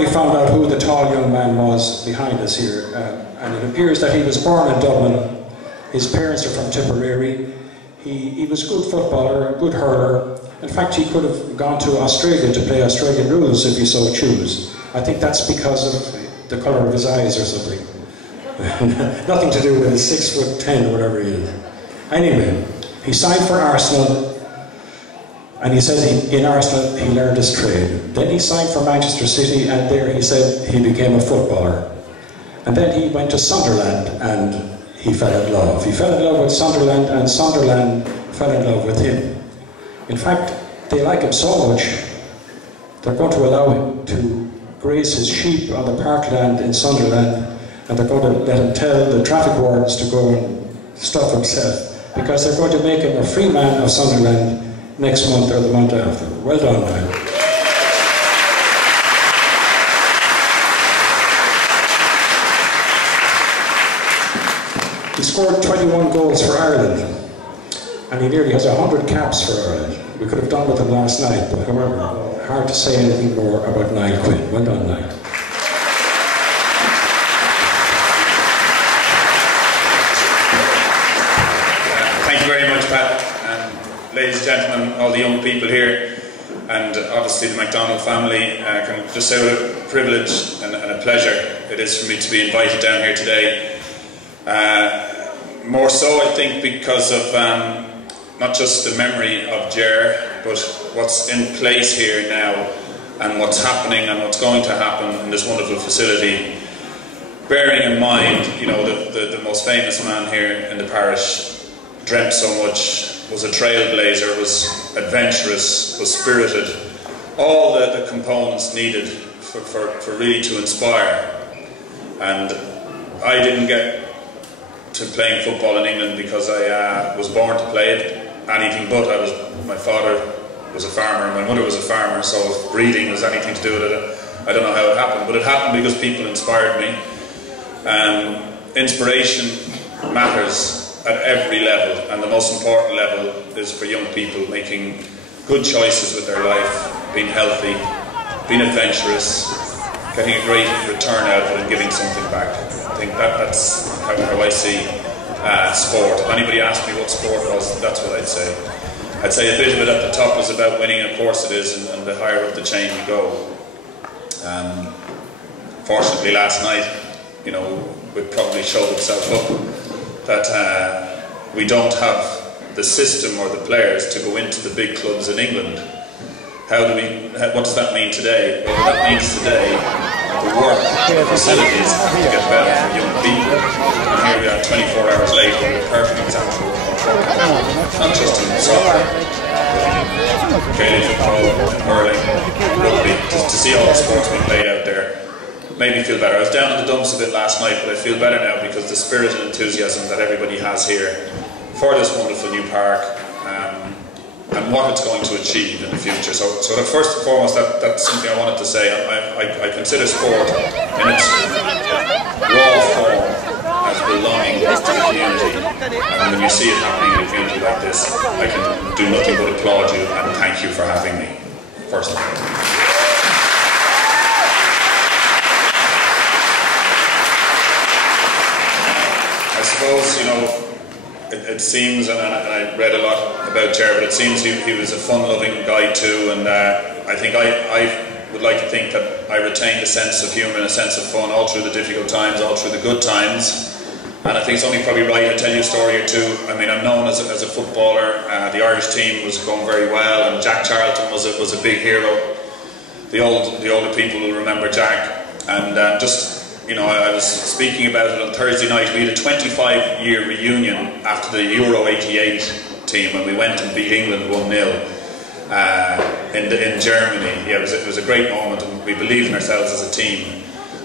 finally found out who the tall young man was behind us here, and it appears that he was born in Dublin. His parents are from Tipperary. He was a good footballer, a good hurler. In fact, he could have gone to Australia to play Australian rules if he so choose. I think that's because of the colour of his eyes or something. Nothing to do with his 6'10" or whatever he is. Anyway, he signed for Arsenal, and he said in Arsenal he learned his trade. Then he signed for Manchester City, and there he said he became a footballer. And then he went to Sunderland, and he fell in love. He fell in love with Sunderland, and Sunderland fell in love with him. In fact, they like him so much, they're going to allow him to graze his sheep on the parkland in Sunderland, and they're going to let him tell the traffic wardens to go and stuff himself, because they're going to make him a free man of Sunderland next month or the month after. Well done, Niall. He scored 21 goals for Ireland, and he nearly has 100 caps for Ireland. We could have done with him last night, but however, hard to say anything more about Niall Quinn. Well done, Niall. Thank you very much, Pat. And ladies and gentlemen, all the young people here, and obviously the MacDonald family, can just say what a privilege and a pleasure it is for me to be invited down here today. More so, I think, because of not just the memory of Ger, but what's in place here now, and what's happening and what's going to happen in this wonderful facility. Bearing in mind, you know, the most famous man here in the parish dreamt so much, was a trailblazer, was adventurous, was spirited, all the components needed for really to inspire. And I didn't get to playing football in England because I was born to play it, anything but. My father was a farmer and my mother was a farmer, so if breeding was anything to do with it, I don't know how it happened, but it happened because people inspired me. Inspiration matters at every level, and the most important level is for young people making good choices with their life, being healthy, being adventurous, getting a great return out of it and giving something back. I think that's how I see sport. If anybody asked me what sport was, that's what I'd say. I'd say a bit of it at the top is about winning, and of course it is, and the higher up the chain you go. Fortunately last night, you know, it probably showed itself up that we don't have the system or the players to go into the big clubs in England. What does that mean today? Well, that means today the work, the facilities have to get better for young people. And here we are 24 hours later with a perfect example of not just in soccer, but in Gaelic football, hurling, rugby, to see all the sports being played out there made me feel better. I was down in the dumps a bit last night, but I feel better now because the spirit and enthusiasm that everybody has here for this wonderful new park, and what it's going to achieve in the future. So first and foremost, that's something I wanted to say. I consider sport in its raw form as belonging to the community. And when you see it happening in a community like this, I can do nothing but applaud you and thank you for having me, first of all. I suppose, you know, it seems, and I read a lot about Ger, but it seems he was a fun-loving guy too, and I think I would like to think that I retained a sense of humour and a sense of fun all through the difficult times, all through the good times. And I think it's only probably right to tell you a story or two. I mean, I'm known as a footballer. The Irish team was going very well, and Jack Charlton was a big hero. The older people will remember Jack, and just, you know, I was speaking about it on Thursday night. We had a 25-year reunion after the Euro '88 team, when we went and beat England 1-0 in Germany. Yeah, it was a great moment, and we believed in ourselves as a team.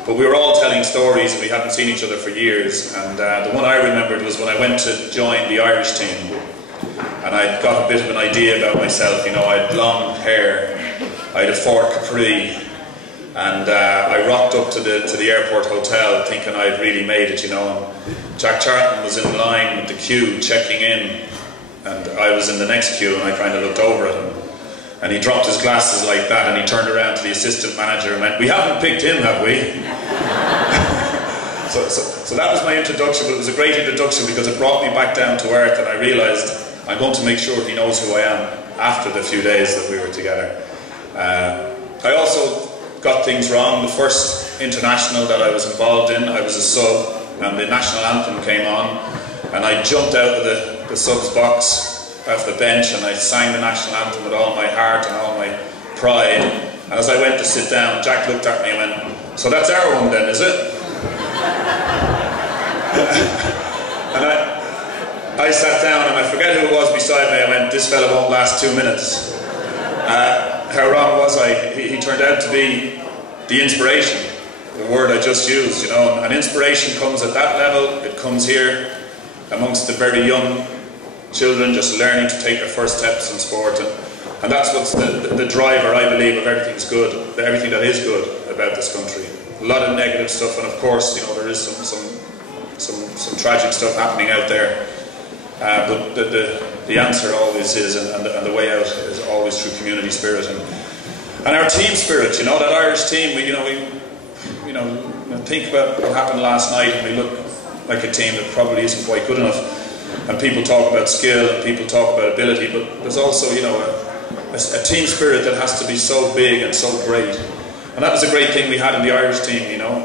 But we were all telling stories, and we hadn't seen each other for years. And the one I remembered was when I went to join the Irish team, and I got a bit of an idea about myself. You know, I had blonde hair, I had a Ford Capri. And I rocked up to the airport hotel thinking I'd really made it, you know, and Jack Charlton was in line with the queue checking in, and I was in the next queue, and I kind of looked over at him, And he dropped his glasses like that, and he turned around to the assistant manager and went, "We haven't picked him, have we?" So that was my introduction, but it was a great introduction because it brought me back down to earth, and I realised I'm going to make sure he knows who I am after the few days that we were together. I also got things wrong. The first international that I was involved in, I was a sub, and the national anthem came on, and I jumped out of the subs box off the bench, and I sang the national anthem with all my heart and all my pride. And as I went to sit down, Jack looked at me and went, "So that's our one then, is it?" And I sat down, and I forget who it was beside me. I went, "This fella won't last 2 minutes." How wrong was I? He turned out to be the inspiration, the word I just used, you know. And inspiration comes at that level. It comes here amongst the very young children just learning to take their first steps in sport, and that's what's the driver, I believe, of everything's good, everything that is good about this country. A lot of negative stuff, and of course, you know, there is some tragic stuff happening out there, but the answer always is, and the way out is always through community spirit and our team spirit. You know, that Irish team. We think about what happened last night, and we look like a team that probably isn't quite good enough. And people talk about skill, and people talk about ability, but there's also, you know, a team spirit that has to be so big and so great. And that was a great thing we had in the Irish team, you know.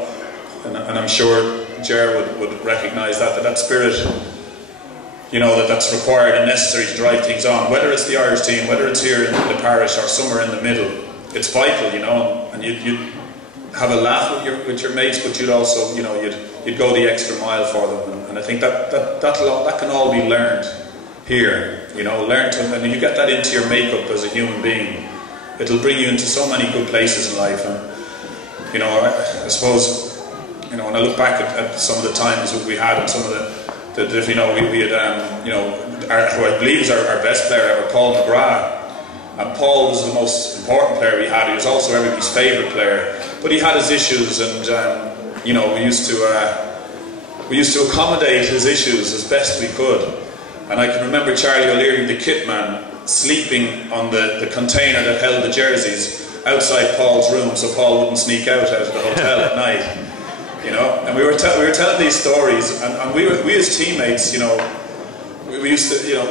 And I'm sure Ger would recognise that spirit, you know, that's required and necessary to drive things on. Whether it's the Irish team, whether it's here in the parish or somewhere in the middle, it's vital, you know. And you'd have a laugh with your mates, but you'd also, you know, you'd go the extra mile for them. And I think that can all be learned here, you know. And you get that into your makeup as a human being, it'll bring you into so many good places in life. And you know, I suppose, you know, when I look back at some of the times that we had, and some of the you know, we had you know, who I believe is our best player ever, Paul McGrath. And Paul was the most important player we had. He was also everybody's favourite player, but he had his issues, and you know, we used to accommodate his issues as best we could. And I can remember Charlie O'Leary, the kit man, sleeping on the container that held the jerseys outside Paul's room, so Paul wouldn't sneak out of the hotel at night. You know, and we were telling these stories, and we as teammates, you know, we used to, you know,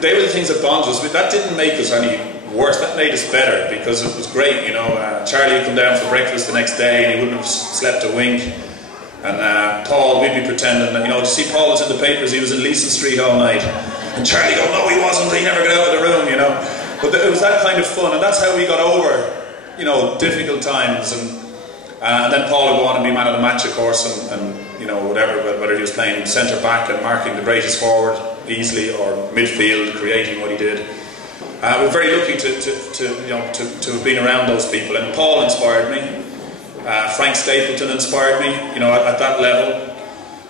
they were the things that bonded us. That didn't make us any worse. That made us better, because it was great. You know, Charlie would come down for breakfast the next day, and he wouldn't have slept a wink. And Paul, we'd be pretending that, you know, to see Paul was in the papers, he was in Leeson Street all night. And Charlie go, "No, he wasn't, he never got out of the room," you know. But it was that kind of fun, and that's how we got over, you know, difficult times. And then Paul would go on and be man of the match, of course, and you know, whether he was playing centre back and marking the greatest forward easily, or midfield, creating what he did. We're very lucky to have been around those people, and Paul inspired me. Frank Stapleton inspired me, you know, at that level.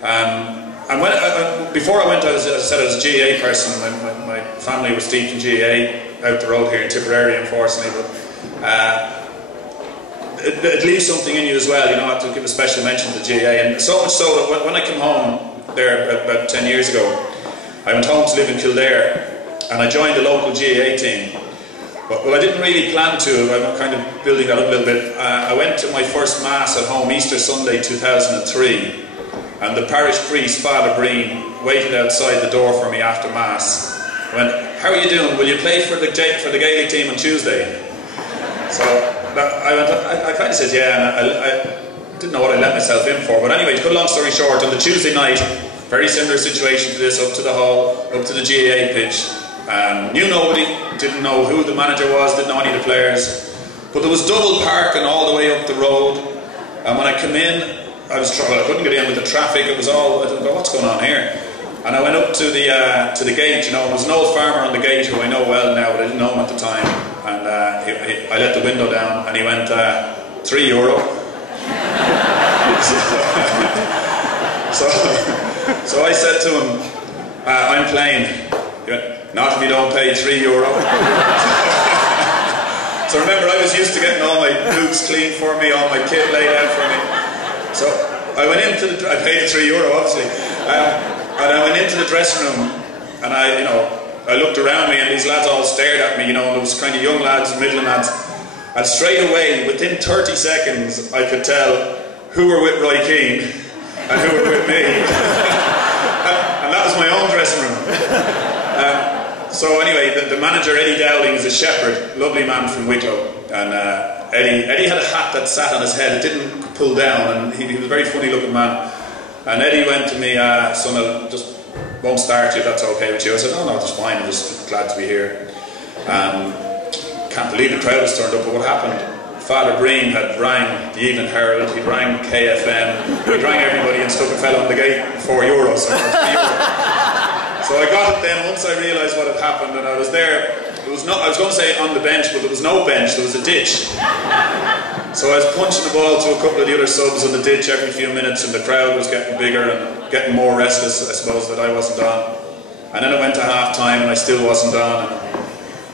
And before I went, as I said, I was a GAA person. My family was steeped in GAA out the road here in Tipperary, unfortunately. But it leaves something in you as well, you know. I have to give a special mention to GAA, and so much so that when I came home there about 10 years ago, I went home to live in Kildare, and I joined the local GAA team. Well, I didn't really plan to. I'm kind of building that up a little bit. I went to my first Mass at home, Easter Sunday 2003, and the parish priest, Father Breen, waited outside the door for me after Mass. I went, "How are you doing? Will you play for the Gaelic team on Tuesday?" So I kind of said yeah, and I didn't know what I let myself in for. But anyway, to cut a long story short, on the Tuesday night, very similar situation to this, up to the hall, up to the GAA pitch. Knew nobody, didn't know who the manager was, didn't know any of the players. But there was double parking all the way up the road. And when I came in, I couldn't get in with the traffic. It was all, I didn't go, what's going on here? And I went up to the gate, you know. There was an old farmer on the gate who I know well now, but I didn't know him at the time. And I let the window down, and he went, €3. So I said to him, "I'm playing." He went, "Not if you don't pay €3. So remember, I was used to getting all my boots cleaned for me, all my kit laid out for me. So I went into I paid the €3 obviously, and I went into the dressing room, and I looked around me and these lads all stared at me, you know, and there was kind of young lads, middling lads. And straight away, within 30 seconds, I could tell who were with Roy Keane and who were with me. And that was my own dressing room. So anyway, the manager, Eddie Dowling, is a shepherd, lovely man from Wicklow. And Eddie had a hat that sat on his head, it didn't pull down, and he was a very funny looking man. And Eddie went to me, son, I just won't start you if that's okay with you. I said, no, it's fine, I'm just glad to be here. Can't believe the crowd has turned up, but what happened? Father Breen had rang the Evening Herald, he'd rang KFM, he'd rang everybody and stuck a fella on the gate for €4. So I got it then, once I realised what had happened, and I was there. It was not, I was going to say on the bench, but there was no bench, there was a ditch. So I was punching the ball to a couple of the other subs in the ditch every few minutes, and the crowd was getting bigger and getting more restless, I suppose, that I wasn't on. And then it went to half time and I still wasn't on.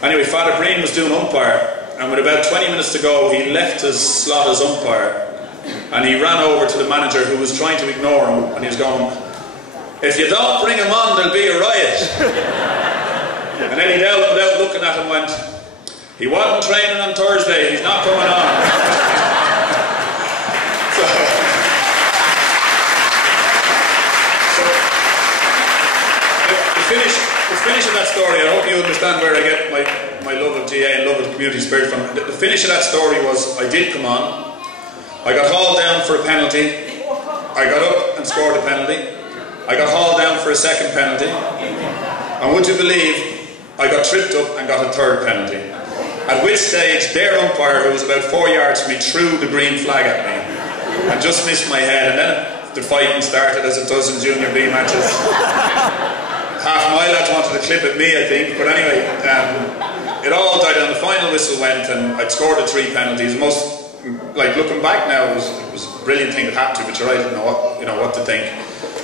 And anyway, Father Breen was doing umpire, and with about 20 minutes to go, he left his slot as umpire and he ran over to the manager, who was trying to ignore him, and he was going, "If you don't bring him on, there'll be a riot." And then he without looking at him went, "He wasn't training on Thursday, he's not coming on." so the finish of that story, I hope you understand where I get my love of GA and love of the community spirit from. The finish of that story was, I did come on, I got hauled down for a penalty, I got up and scored a penalty, I got hauled down for a second penalty, and would you believe, I got tripped up and got a third penalty. At which stage, their umpire, who was about 4 yards from me, threw the green flag at me and just missed my head. And then the fighting started, as it does in Junior B matches. Half my lads wanted to clip at me, I think. But anyway, it all died down. The final whistle went, and I'd scored the 3 penalties. Like looking back now, it was a brilliant thing that happened to me, but I didn't know what to think.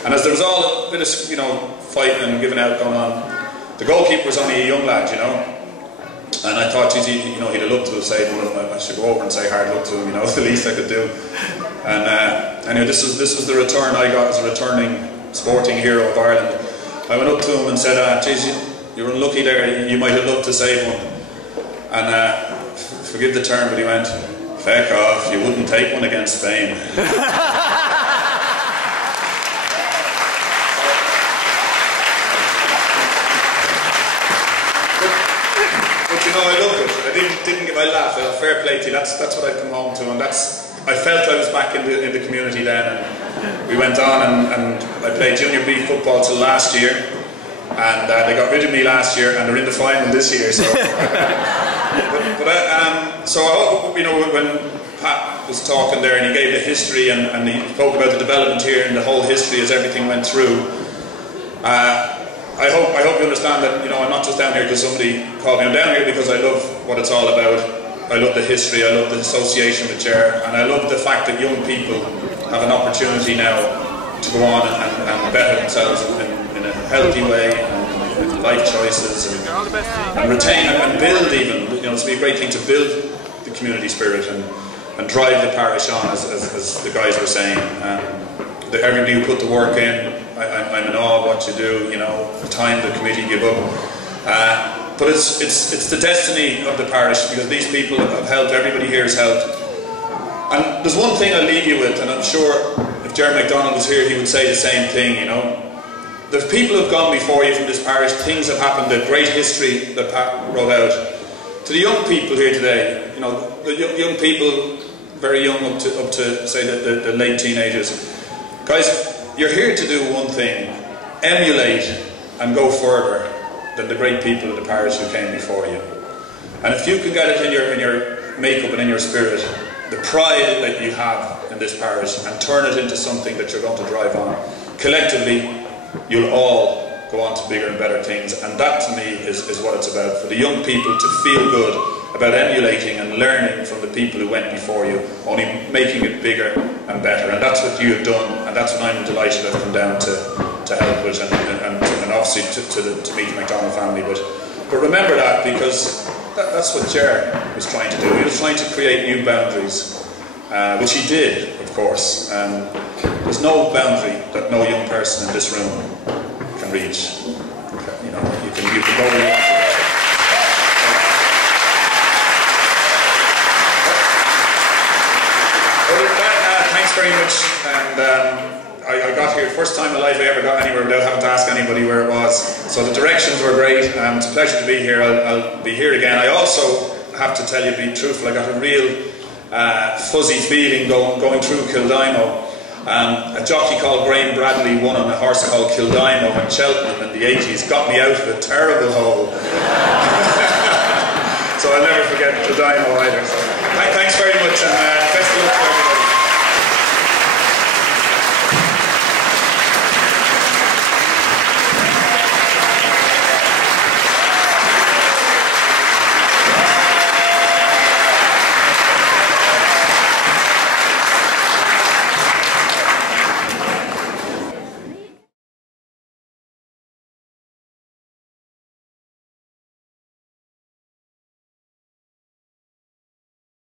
And as there was all a bit of fighting and giving out going on, the goalkeeper was only a young lad, you know, and I thought, geez, he'd have loved to have said one of them. I should go over and say hard luck to him, you know, it's the least I could do. And anyway, this was the return I got as a returning sporting hero of Ireland. I went up to him and said, geez, you were unlucky there, you might have loved to save one. And forgive the term, but he went, "Feck off, you wouldn't take one against Spain." I loved it. I laughed. Fair play to you. That's what I'd come home to, and I felt I was back in the community then. And we went on, and I played Junior B football till last year, and they got rid of me last year, and they're in the final this year. So, so I hope, when Pat was talking there, and he gave the history, and he spoke about the development here and the whole history as everything went through. I hope you understand that, I'm not just down here because somebody called me. I'm down here because I love what it's all about. I love the history, I love the association with Ger, and I love the fact that young people have an opportunity now to go on and better themselves in a healthy way, and with life choices, and retain and build even. It's be a great thing to build the community spirit and drive the parish on, as the guys were saying. Everybody who put the work in, I'm in awe of what you do, the time the committee give up. But it's the destiny of the parish, because these people have helped, everybody here has helped. And there's one thing I'll leave you with, and I'm sure if Jerry MacDonald was here, he would say the same thing, The people who have gone before you from this parish, things have happened, the great history that Pat wrote out. To the young people here today, the young people, very young up to say, the late teenagers, guys, you're here to do one thing: emulate and go further than the great people of the parish who came before you. And if you can get it in your makeup and in your spirit, the pride that you have in this parish, and turn it into something that you're going to drive on, collectively, you'll all go on to bigger and better things. And that, to me, is what it's about. For the young people to feel good about emulating and learning from the people who went before you, only making it bigger and better. And that's what you have done, and that's what I'm delighted I've come down to help with, and obviously to meet the MacDonald family. But remember that, because that's what Ger was trying to do. He was trying to create new boundaries, which he did, of course. There's no boundary that no young person in this room can reach. you can go where you want to go. Thanks very much, and I got here, first time in life I ever got anywhere without having to ask anybody where it was, so the directions were great. It's a pleasure to be here. I'll be here again. I also have to tell you, be truthful, I got a real fuzzy feeling going through Kildymo. A jockey called Graham Bradley won on a horse called Kildymo in Cheltenham in the 80s, got me out of a terrible hole. So I'll never forget Kildymo either. So, thanks very much, and best of luck to everybody.